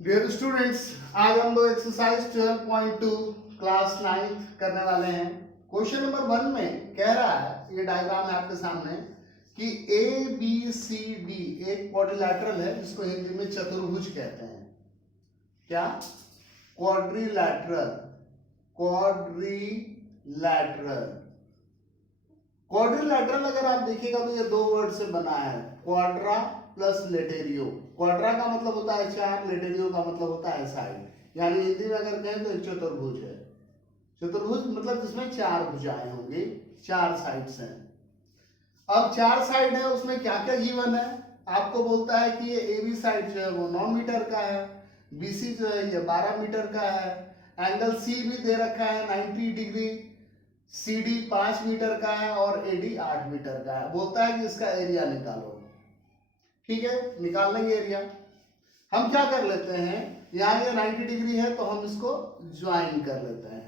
Dear students, आज हम लोग एक्सरसाइज 12.2 क्लास 9th करने वाले हैं। क्वेश्चन नंबर 1 में कह रहा है, ये डायग्राम है आपके सामने, कि ए बी सी डी एक क्वाड्रिलैटरल है जिसको हिंदी में चतुर्भुज कहते हैं। क्या? क्वाड्रिलैटरल। क्वाड्रिलैटरल क्वाड्रिलैटरल अगर आप देखिएगा तो ये दो वर्ड से बना है, क्वाड्रा प्लस लेटेरियो। क्वाड्रा का मतलब होता है चार, लेटेरियो का मतलब होता है साइड। यानी हिंदी में अगर कहें तो एक चतुर्भुज है। चतुर्भुज मतलब जिसमें चार भुजाएं होंगी, चार साइड्स हैं। अब चार साइड है, उसमें क्या क्या गिवन है? आपको बोलता है कि ये ए बी साइड जो है वो 9 मीटर का है, बीसी जो है ये 12 मीटर का है, एंगल सी भी दे रखा है 90 डिग्री, सी डी 5 मीटर का है और ए डी 8 मीटर का है। बोलता है कि इसका एरिया निकालो। ठीक है, निकाल लेंगे एरिया। हम क्या कर लेते हैं, यहाँ ये 90 डिग्री है तो हम इसको ज्वाइन कर लेते हैं।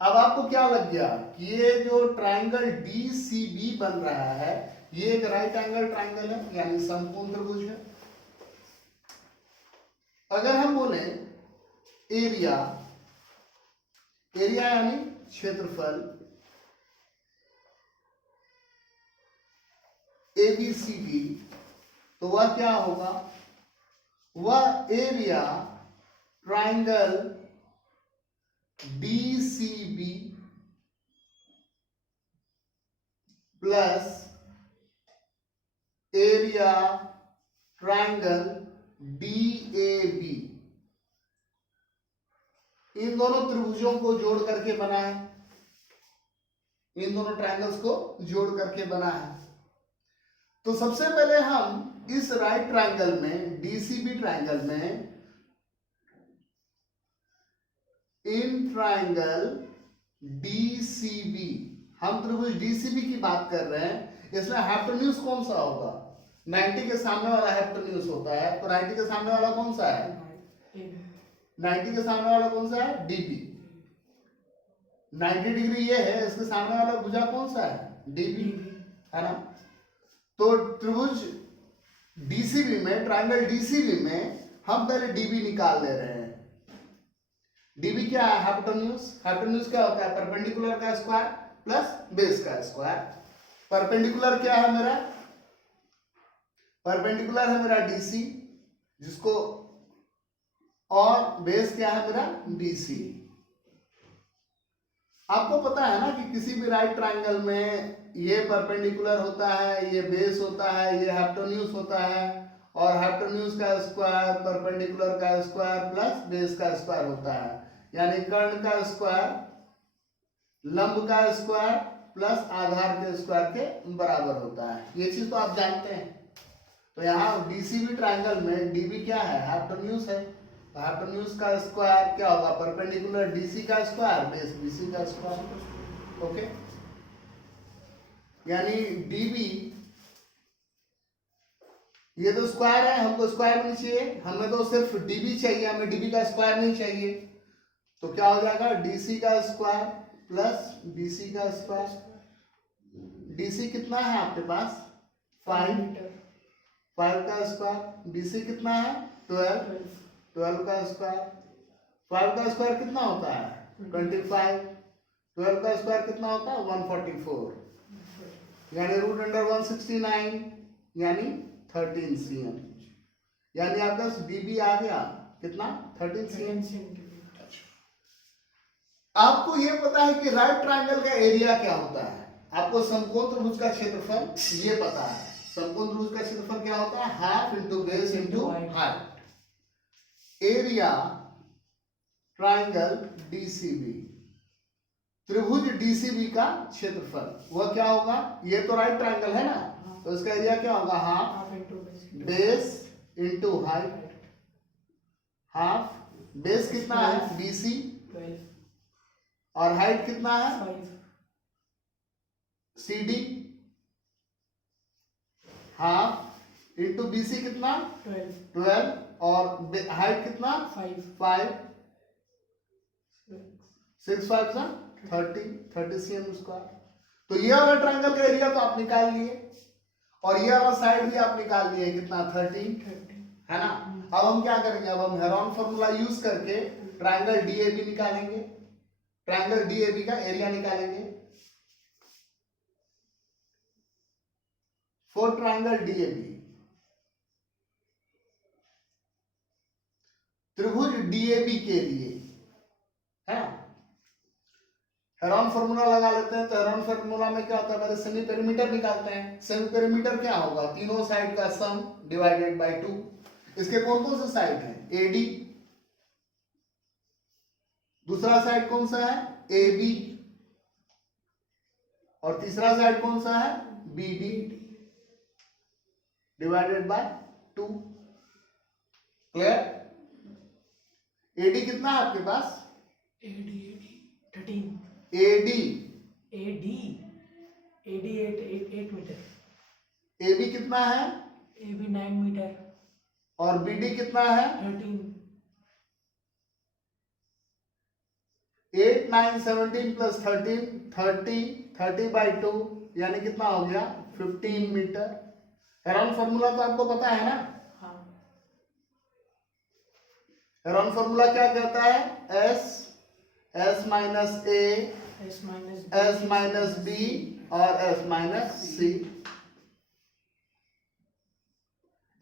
अब आपको क्या लग गया कि ये जो ट्राइंगल डी सी बी बन रहा है ये एक राइट एंगल ट्राइंगल है, यानी समकोण त्रिभुज है। अगर हम बोले एरिया, एरिया यानी क्षेत्रफल ए बी सी डी, तो वह क्या होगा? वह area triangle D C B plus area triangle D A B, इन दोनों त्रिभुजों को जोड़ करके बना है। इन दोनों ट्रायंगल्स को जोड़ करके बना है। तो सबसे पहले हम इस राइट ट्रायंगल में, डीसीबी ट्रायंगल में, इन ट्रायंगल डीसीबी, हम त्रिभुज डीसीबी की बात कर रहे हैं। इसमें हाइपोटेन्यूज कौन सा होगा? 90 के सामने वाला हाइपोटेन्यूज होता है, तो 90 के सामने वाला कौन सा है? 90 के सामने वाला कौन सा है? डीबी। 90 डिग्री ये है, इसके सामने वाला भुजा कौन सा है? डीबी, है ना? तो त्रिभुज डीसीबी में, ट्रायंगल डीसीबी में हम पहले डीबी निकाल ले रहे हैं। डीबी क्या है? हाइपोटेन्यूज। हाइपोटेन्यूज क्या होता है? परपेंडिकुलर का स्क्वायर प्लस बेस का स्क्वायर। परपेंडिकुलर क्या है मेरा? परपेंडिकुलर है मेरा डीसी, जिसको, और बेस क्या है मेरा? बीसी। आपको पता है ना कि किसी भी राइट ट्रायंगल में ये परपेंडिकुलर होता है, ये बेस होता है, ये हाइपोटेन्यूज होता है, और हाइपोटेन्यूज का स्क्वायर परपेंडिकुलर का स्क्वायर प्लस बेस का स्क्वायर होता है। यानी कर्ण का स्क्वायर लंब का स्क्वायर प्लस आधार के स्क्वायर के बराबर होता है। ये चीज तो आप जानते हैं। तो यहाँ डीसीबी ट्रायंगल में डीबी क्या है? हाइपोटेन्यूज है। हाइपोटेन्यूज का स्क्वायर क्या होगा? परपेंडिकुलर डीसी का स्क्वायर बेस बीसी का स्क्वायर। ओके, यानी डीबी, ये तो स्क्वायर है, हमको स्क्वायर नहीं चाहिए, हमें तो सिर्फ डीबी चाहिए, हमें डीबी का स्क्वायर नहीं चाहिए। तो क्या हो जाएगा? डीसी का स्क्वायर प्लस बीसी का स्क्वायर। डीसी कितना है आपके पास? 5 का स्क्वायर। बीसी कितना है? 12 का स्क्वायर। 5 का स्क्वायर कितना होता है? 25। 12 का स्क्वायर कितना होता है? 144, यानी रूट अंडर 169, यानी 13 cm। यानी आपका डीबी आ गया कितना? 13 cm। आपको ये पता है कि राइट ट्रायंगल का एरिया क्या होता है? आपको समकोण त्रिभुज का क्षेत्रफल ये पता है। समकोण त्रिभुज का क्षेत्रफल क्या होता है? Half into base into height. Area triangle DCB, त्रिभुज डीसीबी का क्षेत्रफल वह क्या होगा? ये तो राइट ट्रायंगल है ना, तो इसका एरिया क्या होगा? Half base into height. Half base कितना है? बीसी, और हाइट कितना है? सीडी। हाफ इंटू बीसी कितना? 12, और हाइट कितना? 5। 6 5 30 cm स्क्वायर। तो ये वाला ट्रायंगल का एरिया तो आप निकाल लिए, और ये वाला साइड भी आप निकाल लिए, कितना? 13, है ना। अब हम क्या करेंगे, अब हम हेरोन फॉर्मूला यूज करके ट्रायंगल डीएबी निकालेंगे, ट्रायंगल डीएबी का एरिया निकालेंगे। फॉर ट्रायंगल डीएबी, त्रिभुज डीएबी के लिए है, हेरोन फॉर्मूला लगा लेते हैं। तो हेरोन फॉर्मूला में क्या होता है, पहले सेमी पेरीमीटर निकालते हैं। सेमी पेरीमीटर क्या होगा, तीनों साइड का सम डिवाइडेड बाय 2। इसके कौन कौन से साइड हैं, एडी, दूसरा साइड कौन सा है, AB, और तीसरा साइड कौन सा है, BD, divided by 2। Clear. AD कितना है आपके पास, AD 13, AD 8 मीटर, AB कितना है, AB 9 मीटर, और BD कितना है, 13, 8 9 17 प्लस 13 30 बाई 2 यानी कितना हो गया, 15 मीटर। हेरोन फॉर्मूला तो आपको पता है ना। हाँ, हेरोन फॉर्मूला क्या कहता है, S minus A, S minus B और S माइनस C।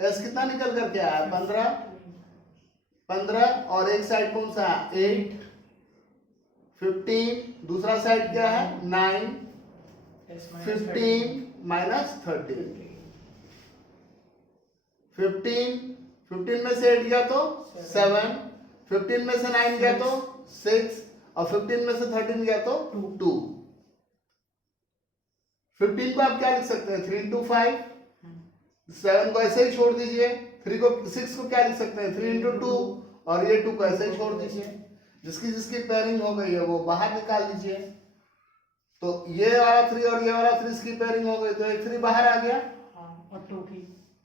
S कितना निकल करके आया, 15 और एक साइड कौन सा, 8, 15, दूसरा साइड क्या है, 9, 15 माइनस 13, 15 में से 8 गया तो 7, 15 में से 9 गया तो 6, और 15 में से 13 गया तो 2। 15 को आप क्या लिख सकते हैं, 3 into 5, 7 को ऐसे ही छोड़ दीजिए, 6 को क्या लिख सकते हैं, 3 into 2, और ये 2 को ऐसे ही छोड़ दीजिए। जिसकी जिसकी पेयरिंग हो गई है वो बाहर निकाल लीजिए। तो ये वाला 3 और ये वाला 3 की पेयरिंग हो गई, तो एक 3 बाहर आ गया, और 2 की,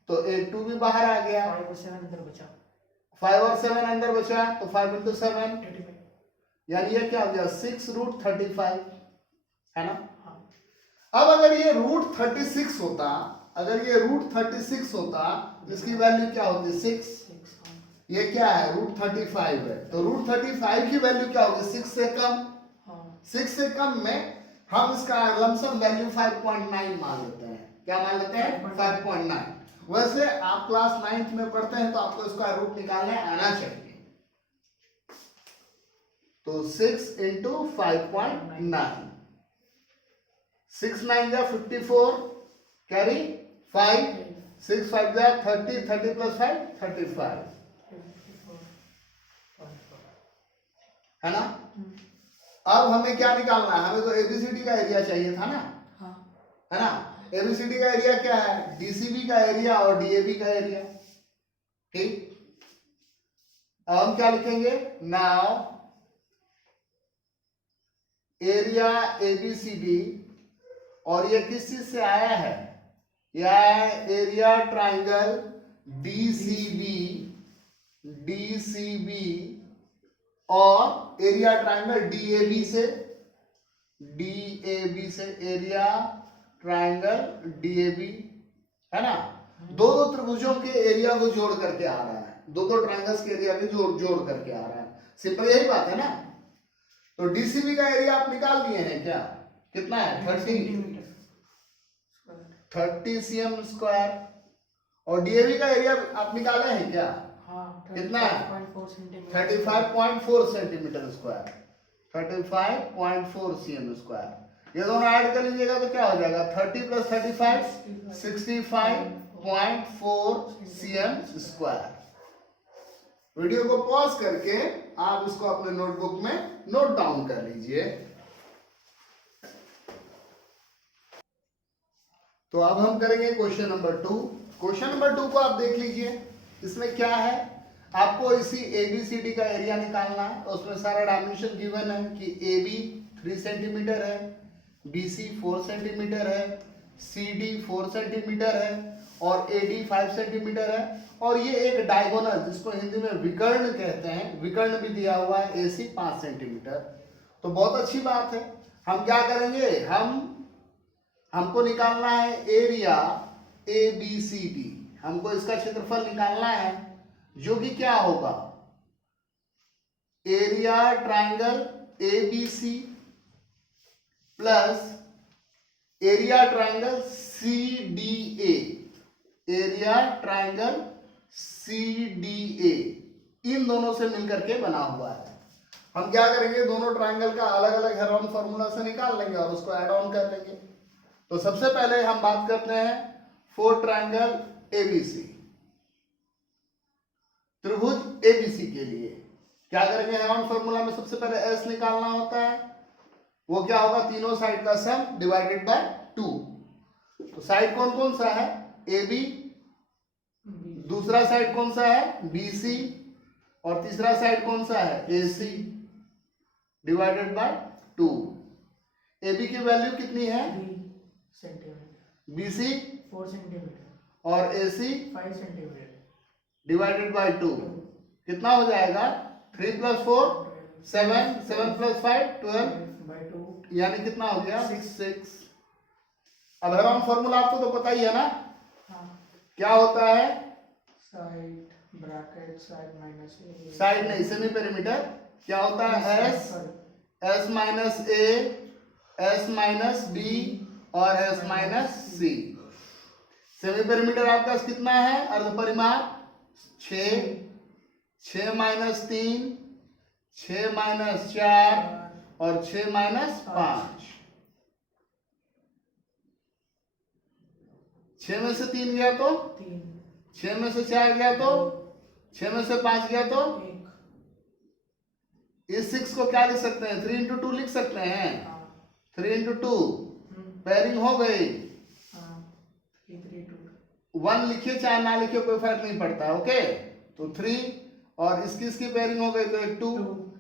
तो एक 2 भी बाहर आ गया, 5 और 7 अंदर बचा, 5 और 7 अंदर बचा, तो 5 into 7 35, यानी ये क्या हो गया, 6√35, है ना। हाँ, अब अगर ये √36 होता, अगर ये √36 होता, इसकी वैल्यू क्या होती, 6। 6, हाँ, ये क्या है, √35 है, तो √35 की वैल्यू क्या होगी, 6 से कम। हाँ, 6 से कम में हम इसका लमसम वैल्यू 5.9 मान लेते हैं। क्या मान लेते हैं, 5.9। वैसे आप क्लास 9th में पढ़ते हैं तो आपको इसका रूट निकालने आना चाहिए। तो 6 into 5.9, 6 9 जा 54, कैरी 5, 6 5 जा 30, 30 plus 5 35, है ना। अब हमें क्या निकालना है, हमें तो ABCD का एरिया चाहिए था ना, हाँ, है ना। ABCD का एरिया क्या है, DCB का एरिया और DAB का एरिया। ठीक, अब हम क्या लिखेंगे, नाउ एरिया ABCD, और ये किस चीज से आया है, यह है एरिया ट्राइंगल DCB और एरिया ट्राइंगल DAB से एरिया ट्राइंगल DAB, है ना। दो त्रिभुजों के एरिया को जोड़ करके आ रहा है, दो ट्राइंगल्स के एरिया को जोड़ करके आ रहा है, सिंपल यही बात है ना। तो DCB का एरिया आप निकाल दिए हैं क्या, कितना है, 30 cm स्क्वायर, और DAB का एरिया आप निकाले हैं क्या, हाँ, कितना है, 35.4 सेंटीमीटर स्क्वायर, 35.4 cm स्क्वायर। ये दोनों ऐड कर लीजिएगा तो क्या हो जाएगा, 30 + 35 65.4 cm स्क्वायर। वीडियो को पॉज करके आप इसको अपने नोटबुक में नोट डाउन कर लीजिए। तो अब हम करेंगे क्वेश्चन नंबर 2। क्वेश्चन नंबर 2 को आप देख लीजिए, इसमें क्या है, आपको इसी ABCD का एरिया निकालना है। उसमें सारा डायमेंशन गिवन है कि AB 3 सेंटीमीटर है, BC 4 सेंटीमीटर है, CD 4 सेंटीमीटर है और AD 5 सेंटीमीटर है, और ये एक डायगोनल जिसको हिंदी में विकर्ण कहते हैं, विकर्ण भी दिया हुआ है, AC 5 सेंटीमीटर। तो बहुत अच्छी बात है। हम क्या करेंगे, हमको निकालना है एरिया ABCD, हमको इसका क्षेत्रफल निकालना है। जो कि क्या होगा, area triangle ABC plus area triangle CDA, area triangle CDA इन दोनों से मिलकर के बना हुआ है। हम क्या करेंगे, दोनों ट्रायंगल का अलग अलग हेरोन फॉर्मूला से निकाल लेंगे और उसको ऐड ऑन कर लेंगे। तो सबसे पहले हम बात करते हैं फोर ट्रायंगल ABC, त्रिभुज ABC के लिए क्या करेंगे, हेरोन फॉर्मूला में सबसे पहले S निकालना होता है। वो क्या होगा, तीनों साइड का सम डिवाइडेड बाय 2। तो साइड कौन कौन सा है, AB, दूसरा साइड कौन सा है BC, और तीसरा साइड कौन सा है AC, डिवाइडेड बाय 2। AB की वैल्यू कितनी है 3 सेंटीमीटर, BC 4 सेंटीमीटर, और AC 5 सेंटीमीटर, डिवाइडेड बाय 2 कितना हो जाएगा, 3 + 4 7, 7 + 5 12, बाई 2, यानी कितना हो गया 6। अब हेरोन फॉर्मूला आपको तो पता ही है ना, हाँ, क्या होता है, साइड ब्रैकेट साइड माइनस ए, साइड नहीं सेमी पेरीमीटर, क्या होता है S minus A, S minus B और S minus C। Semi perimeter आपका कितना है, अर्ध परिमाण 6, 6 माइनस 3, 6 माइनस 4 और 6 माइनस 5। 6 में से 3 गया तो 3, 6 में से 4 गया तो 6 में से 5 गया तो 1, इस 6 को क्या लिख सकते हैं, 3 × 2 लिख सकते हैं, हाँ, 3 × 2 पेयरिंग हो गई। हाँ, 3 3 2, 1 लिखिए चाहे ना लिखिए कोई फर्क नहीं पड़ता, ओके। तो 3 और इसकी पेयरिंग हो गई तो एक 2,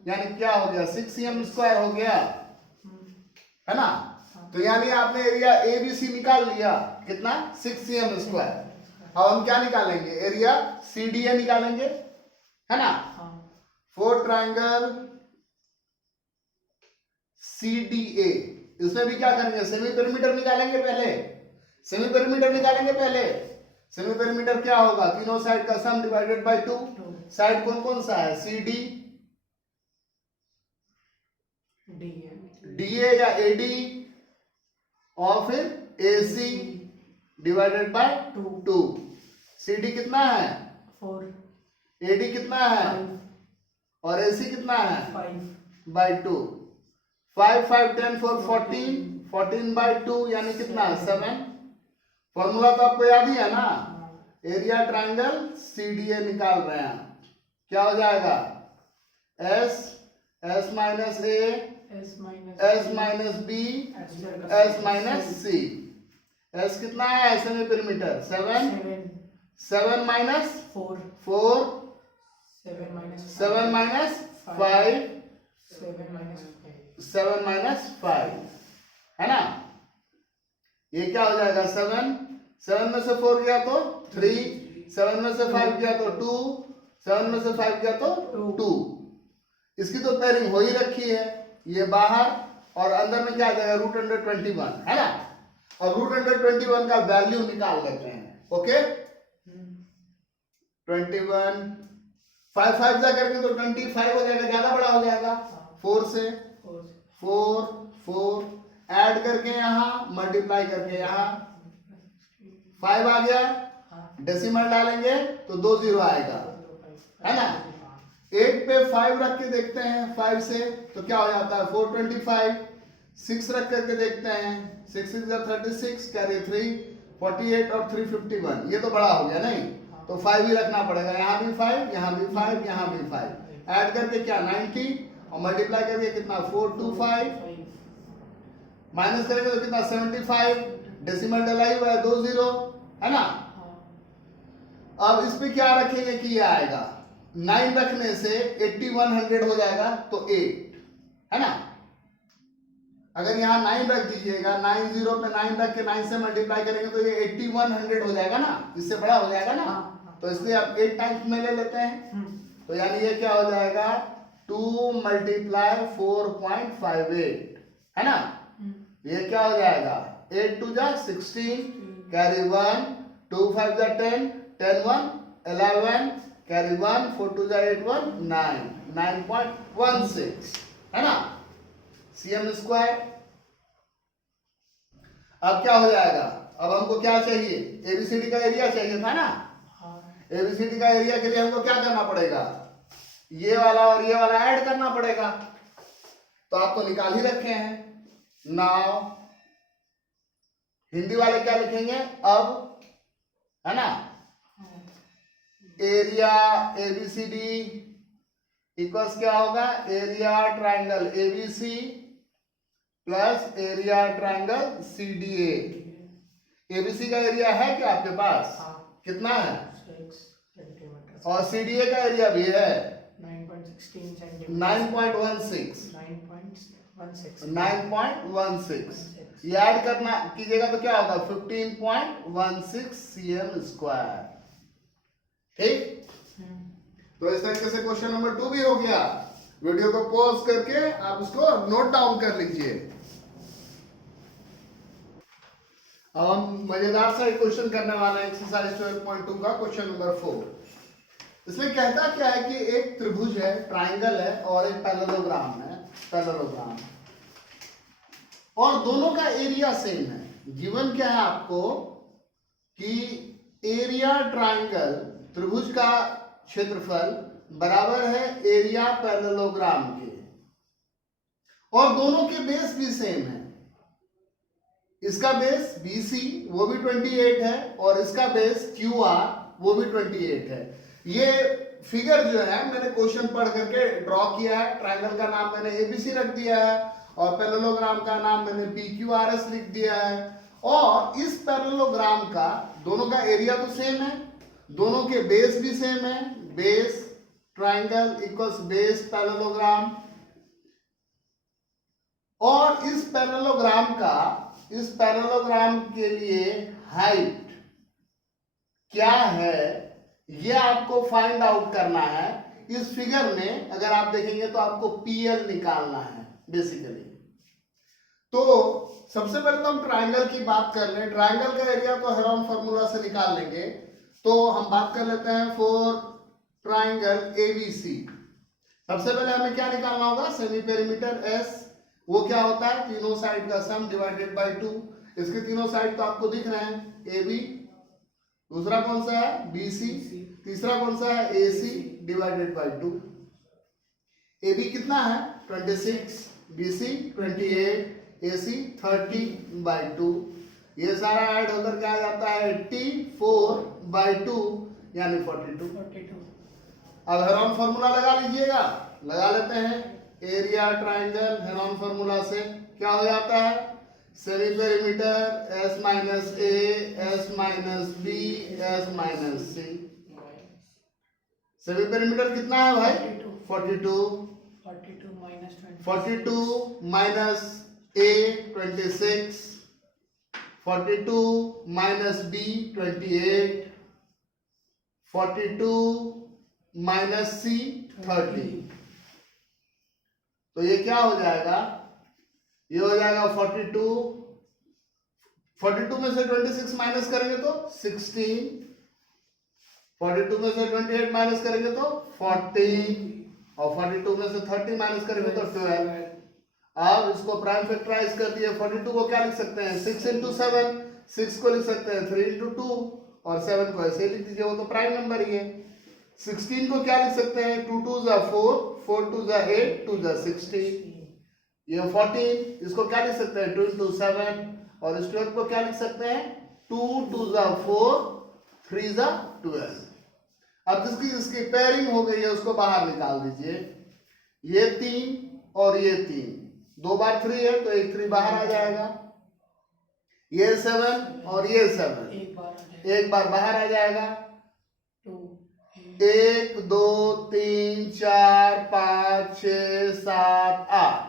यानी क्या हो गया 6cm² हो गया, है ना। तो यानी आपने एरिया ABC निकाल लिया, कितना 6cm²। अब हम क्या निकालेंगे, एरिया CDA निकालेंगे, है ना। हाँ, फोर ट्रायंगल CDA, इसमें भी क्या करेंगे, सेमी पेरीमीटर निकालेंगे पहले, सेमी पेरीमीटर निकालेंगे पहले। सेमी पेरीमीटर क्या होगा, तीनों साइड का सम डिवाइडेड बाय 2। साइड कौन कौन सा है, CD, DA या AD और फिर AC डिवाइडेड बाय 2। CD कितना है 4, AD कितना है 5, और AC कितना है 5, बाय 2। 5 5 10 4 14, 14 बाय 2 यानी कितना 7। फॉर्मूला तो आपको याद ही है ना, एरिया ट्रायंगल CDA निकाल रहे हैं, क्या हो जाएगा S minus A, S minus B, S minus C। S कितना है semi perimeter 7, 7 minus 4, 4, 7 minus 7 minus 5, 7 minus 5, 7 minus 5, है ना। ये क्या हो जाएगा 7, 7 में से 4 गया तो 3, 7 में से 5 गया तो 2, 7 में से 5 गया तो 2। इसकी तो पेयरिंग हो ही रखी है, ये बाहर और अंदर में क्या आ जाएगा √21, है ना। और √21 का वैल्यू निकाल लेते हैं, ओके। 21 5 5 जा करके तो 25 हो जाएगा, ज्यादा बड़ा हो जाएगा। 4 से 4 4 ऐड करके यहाँ मल्टीप्लाई करके यहाँ 5 आ गया, डेसिमल डालेंगे तो 2 0 आएगा, है ना। 8 पे 5 रख के देखते हैं, 5 से तो क्या हो जाता है 425। 6 रख करके देखते हैं, 6 6 36 कैरी 3 48 और 351, ये तो बड़ा हो गया नहीं, तो 5 ही रखना पड़ेगा, यहाँ भी 5, यहाँ भी 5, यहाँ भी 5, ऐड करके क्या 90 और मल्टीप्लाई करके कितना 425, माइनस करेंगे तो कितना 75, डेसिमल डला ही हुआ है 2 0, है ना। अब इस पे क्या रखेंगे कि ये आएगा 9 रखने से 8100 हो जाएगा तो 8, है ना। अगर यहाँ 9 रख दीजिएगा, 9 0 पे 9 रख के 9 से मल्टीप्लाई करेंगे तो ये 8100 हो जाएगा ना, इससे बड़ा हो जाएगा ना। तो इसलिए आप 8 टाइम्स में ले लेते हैं, तो यानी ये क्या हो जाएगा 2 × 4.58, है ना। ये क्या हो जाएगा 8 2 जा 16 कैरी 1, 2 5 जा 10, 10 1 11 कैरी 1, 4 2 जा 8 1 9, 9.16 है ना cm स्क्वायर। अब क्या हो जाएगा, अब हमको क्या चाहिए, एबीसीडी का एरिया चाहिए था ना। एबीसीडी का एरिया के लिए हमको क्या करना पड़ेगा, ये वाला और ये वाला ऐड करना पड़ेगा, तो आप तो निकाल ही रखे हैं। नाउ हिंदी वाले क्या लिखेंगे अब, है ना, एरिया एबीसीडी इक्वल्स क्या होगा, area triangle ABC plus area triangle CDA. ABC का एरिया है क्या आपके पास, कितना है, 6 सेंटीमीटर, और सीडीए का एरिया भी है 9.16 सेंटीमीटर, 9.16 9.16 ये ऐड करना कीजिएगा तो क्या होगा 15.16 cm स्क्वायर। ठीक, तो इस तरीके से क्वेश्चन नंबर 2 भी हो गया। वीडियो को पॉज करके आप इसको नोट डाउन कर लीजिए। अब हम मजेदार सा एक क्वेश्चन करने वाले हैं, एक्सरसाइज 12.2 का क्वेश्चन नंबर 4। इसमें कहता क्या है कि एक त्रिभुज है, ट्राइंगल है और एक पैरेललोग्राम है, पैरेललोग्राम, और दोनों का एरिया सेम है। गिवन क्या है आपको कि एरिया ट्राइंगल त्रिभुज का क्षेत्रफल बराबर है एरिया पैरेललोग्राम के, और दोनों के बेस भी सेम है। इसका बेस BC वो भी 28 है और इसका बेस QR वो भी 28 है। ये फिगर जो है मैंने क्वेश्चन पढ़ करके ड्रॉ किया है। ट्रायंगल का नाम मैंने ABC रख दिया है और पैरेललोग्राम का नाम मैंने PQRS लिख दिया है। और इस पैरेललोग्राम का दोनों का एरिया तो सेम है, दोनों के बेस भी सेम है, base triangle equals base parallelogram. और इस पैरेललोग्राम के लिए हाइट क्या है ये आपको फाइंड आउट करना है। इस फिगर में अगर आप देखेंगे तो आपको PL निकालना है बेसिकली। तो सबसे पहले तो हम ट्रायंगल की बात कर लें। ट्रायंगल का एरिया तो हेरोन फार्मूला से निकाल लेंगे। तो हम बात कर लेते हैं फॉर ट्रायंगल ABC। सबसे पहले हमें क्या निकालना होगा, सेमी पेरीमीटर S। वो क्या होता है, तीनों साइड का सम डिवाइडेड बाय 2। इसके तीनों साइड तो आपको दिख रहे हैं, AB, दूसरा कौन सा है BC, तीसरा कौन सा है AC डिवाइडेड बाय 2। AB कितना है 26, BC 28, AC 30 बाय 2। ये सारा ऐड होकर क्या आ जाता है 84 बाय 2 यानी 42। अब हेरोन फार्मूला लगा लीजिएगा, लगा लेते हैं। एरिया ट्रायंगल हेरोन फार्मूला से क्या हो जाता है, semi perimeter S minus A, S minus B, S minus C। Semi perimeter कितना है भाई 42 minus A 26, 42 minus B 28, 42 minus C 30। तो ये क्या हो जाएगा, ये हो जाएगा 42 में से 26 माइनस करेंगे तो 16, 42 में से 28 माइनस करेंगे तो 40, और 42 में से 30 माइनस करेंगे तो 12। अब इसको प्राइम फैक्टराइज कर दिए। 42 को क्या लिख सकते हैं 6 into 7, 6 को लिख सकते हैं 3 into 2 और 7 को ऐसे लिख दीजिए, वो तो प्राइम नंबर ही है। 16 को क्या लिख सकते हैं 2 2 जा 4, 4 2 जा 8, 2 जा 16। ये 14, इसको क्या लिख सकते हैं 2 into 7, और इस 12 को क्या लिख सकते हैं 2 2 जा 4, 3 जा 12। अब जिसकी पेयरिंग हो गई है उसको बाहर निकाल दीजिए। ये 3 और ये 3, 2 बार 3 है तो एक 3 बाहर आ जाएगा। ये 7 और ये 7 एक बार बाहर आ जाएगा। 1 2 3 4 5 6 7 8,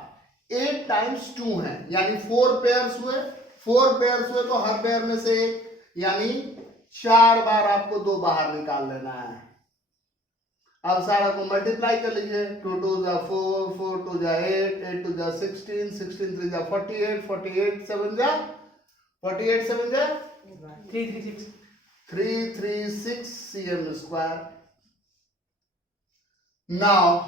8 टाइम्स 2 है यानी 4 पेयर्स हुए। 4 पेयर्स हुए तो हर पेयर में से एक, यानी 4 बार आपको 2 बाहर निकाल लेना है। अब सारा को मल्टीप्लाई कर लीजिए। 2 2 जा 4, 4 2 जा 8, 8 2 जा 16, 16 3 जा 48, 48 7 जा 48 7 जा 336 cm स्क्वायर। नाउ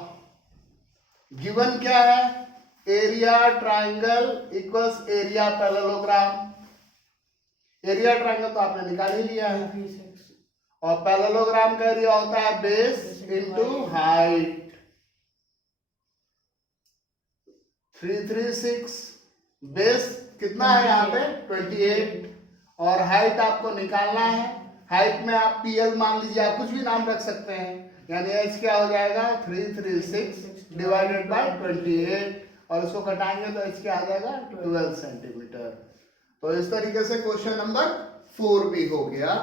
गिवन क्या है, area triangle equals area parallelogram. Area triangle तो आपने निकाल ही लिया है, 336 और पैरेललोग्राम का एरिया होता है बेस इनटू हाइट। 336 बेस कितना है यहाँ पे 28, और हाइट आपको निकालना है। हाइट में आप PL मान लीजिए, आप कुछ भी नाम रख सकते हैं, यानी h क्या हो जाएगा 336 डिवाइडेड बाय 28, और इसको घटाएंगे तो h क्या आ जाएगा 12 सेंटीमीटर। तो इस तरीके से क्वेश्चन नंबर 4 भी हो गया।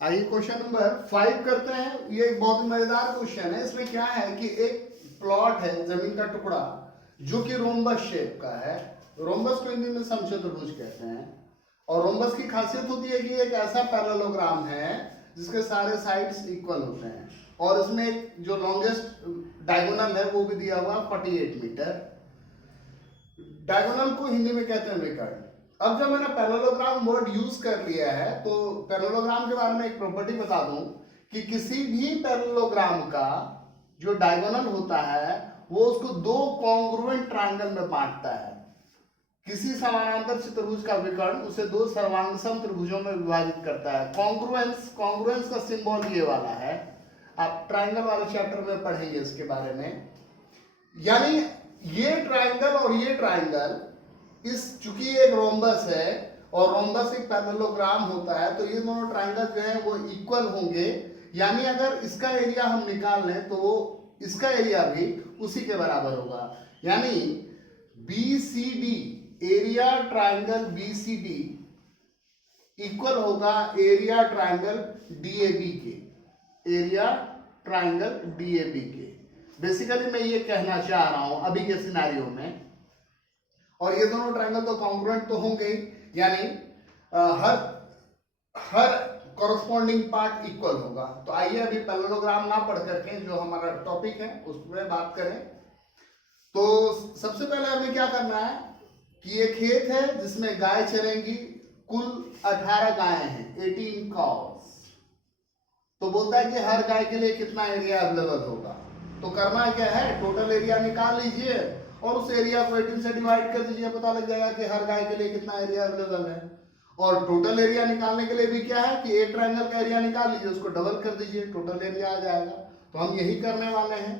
आइए क्वेश्चन नंबर 5 करते हैं। ये एक बहुत मजेदार क्वेश्चन है। इसमें क्या है कि एक प्लॉट है, जमीन का टुकड़ा, जो कि रोम्बस शेप का है। रोम्बस को हिंदी में समचतुर्भुज कहते हैं, और रोम्बस की खासियत होती है कि एक ऐसा पैरेललोग्राम है जिसके सारे साइड्स इक्वल होते हैं, और इसमें एक जो लॉन्गेस्ट डायगोनल है वो भी दिया हुआ 48 मीटर। डायगोनल को हिंदी में कहते हैं विकर्ण। अब जब मैंने पैरेललोग्राम वर्ड यूज कर लिया है, तो पैरेललोग्राम के बारे में एक प्रॉपर्टी बता दूं कि किसी भी पैरेललोग्राम का जो डायगोनल होता है वो उसको दो कॉन्ग्रुएंट ट्रायंगल में बांटता है। किसी समानांतर चतुर्भुज का विकर्ण उसे दो सर्वांगसम त्रिभुजों में विभाजित करता है। कॉन्ग्रुएंस, कॉन्ग्रुएंस का सिंबल ये वाला है, आप ट्रायंगल वाले चैप्टर में पढ़ेंगे इसके बारे में। यानी ये ट्रायंगल और ये ट्रायंगल, इस चूंकि एक रोम्बस है और रोम्बस एक पैरेललोग्राम होता है, तो ये दोनों ट्रायंगल जो है वो इक्वल होंगे। यानी अगर इसका एरिया हम निकाल लें तो वो इसका एरिया भी उसी के बराबर होगा। यानी BCD, area triangle BCD equal होगा एरिया ट्रायंगल DAB के, एरिया ट्रायंगल DAB के। बेसिकली मैं ये कहना चाह रहा हूं अभी के सिनेरियो में। और ये दोनों ट्रायंगल तो कॉन्ग्रुएंट तो होंगे ही, यानी हर कॉरस्पॉन्डिंग पार्ट इक्वल होगा। तो आइए अभी पैरेललोग्राम ना पढ़ करके जो हमारा टॉपिक है उस पर बात करें। तो सबसे पहले हमें क्या करना है कि ये खेत है जिसमें गाय चरेंगी, कुल 18 गायें हैं, 18 कॉज। तो बोलता है कि हर गाय के लिए कितना एरिया अवेलेबल होगा। तो करना क्या है, टोटल एरिया निकाल लीजिए और उस एरिया को 18 से डिवाइड कर दीजिए, पता लग जाएगा कि हर गाय के लिए कितना एरिया अवेलेबल है। और टोटल एरिया निकालने के लिए भी क्या है कि एक ट्रायंगल का एरिया निकाल लीजिए, उसको डबल कर दीजिए, टोटल एरिया आ जाएगा। तो हम यही करने वाले हैं।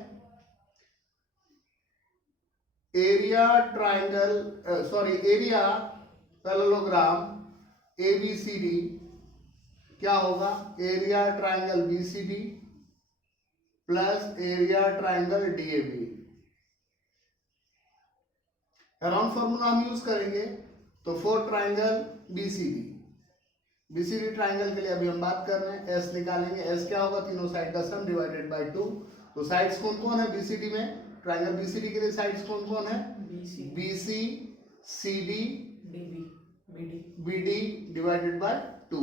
Area triangle area parallelogram ABCD क्या होगा, area triangle BCD plus area triangle DAB। Around formula हम यूज करेंगे। तो 4 ट्रायंगल BCD ट्रायंगल के लिए अभी हम बात कर रहे हैं। S निकालेंगे, S क्या होगा, तीनों साइड का सम डिवाइडेड बाय 2। तो साइड्स कौन कौन है BCD में, ट्रायंगल BCD के लिए साइड्स कौन कौन है, BC CD BD divided by 2।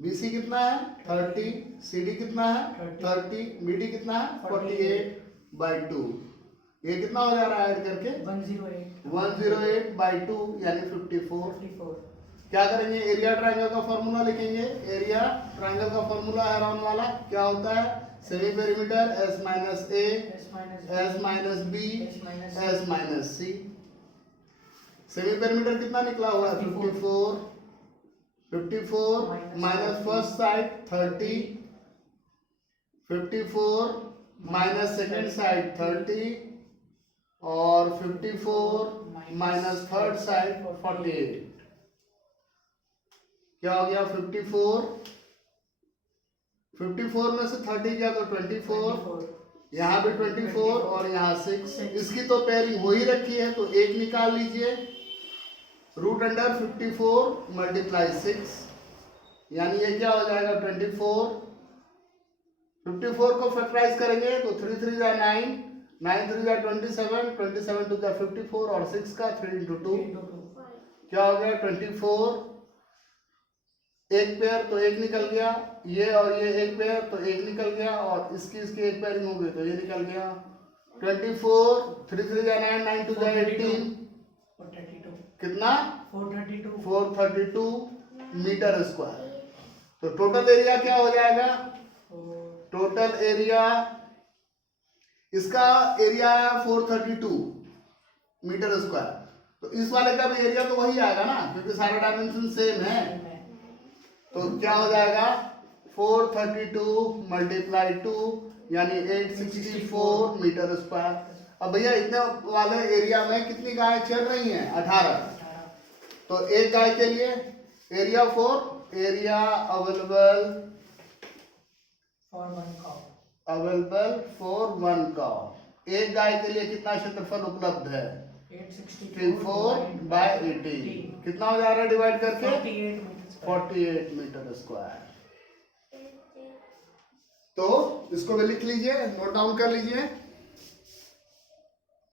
BC कितना है 30, CD कितना है 30, BD कितना है 48 बाय 2। ये कितना हो जा रहा है ऐड करके 108 बाय 2 यानी 54। क्या करेंगे, एरिया ट्रायंगल का फॉर्मूला लिखेंगे। एरिया ट्रायंगल का फॉर्मूला है राउंड वाला, क्या होता है, semi perimeter S minus A S minus B S minus C। Semi perimeter कितना निकला हुआ है 54 minus first side 30, 54 minus second side 30, और 54 माइनस थर्ड साइड 48। क्या हो गया 54 में से 30 गया तो 24, यहाँ भी 24 और यहाँ 6। इसकी तो पेयरिंग हो ही रखी है, तो एक निकाल लीजिए। रूट अंडर 54 मल्टीप्लाई 6, यानी ये क्या हो जाएगा 24। 54 को फैक्टराइज करेंगे तो 3 3 जा 9, 9 3 जा 27, 27 2 जा 54, और 6 का 3 into 2 क्या हो गया 24। एक पेयर तो एक निकल गया, ये और ये एक पेयर तो एक निकल गया, और इसकी एक पेयरिंग हो गई तो ये निकल गया 24। 3 3 जा 9, 9 2 जा 18, कितना 432 मीटर स्क्वायर। तो टोटल एरिया क्या हो जाएगा? टोटल एरिया, इसका एरिया है 432 मीटर स्क्वायर, तो इस वाले का भी एरिया तो वही आएगा ना, क्योंकि सारा डायमेंशन सेम है। तो क्या हो जाएगा? 432 मल्टीप्लाई 2 यानी 864 मीटर स्क्वायर। अब भैया इतने वाले एरिया में कितनी गाय चल रही हैं? 18। तो एक गाय के लिए area available for one cow. एक गाय के लिए कितना क्षेत्रफल उपलब्ध है? 864/18। कितना हो जा रहा है डिवाइड करके? 48 मीटर स्क्वायर। तो इसको भी लिख लीजिए, नोट डाउन कर लीजिए।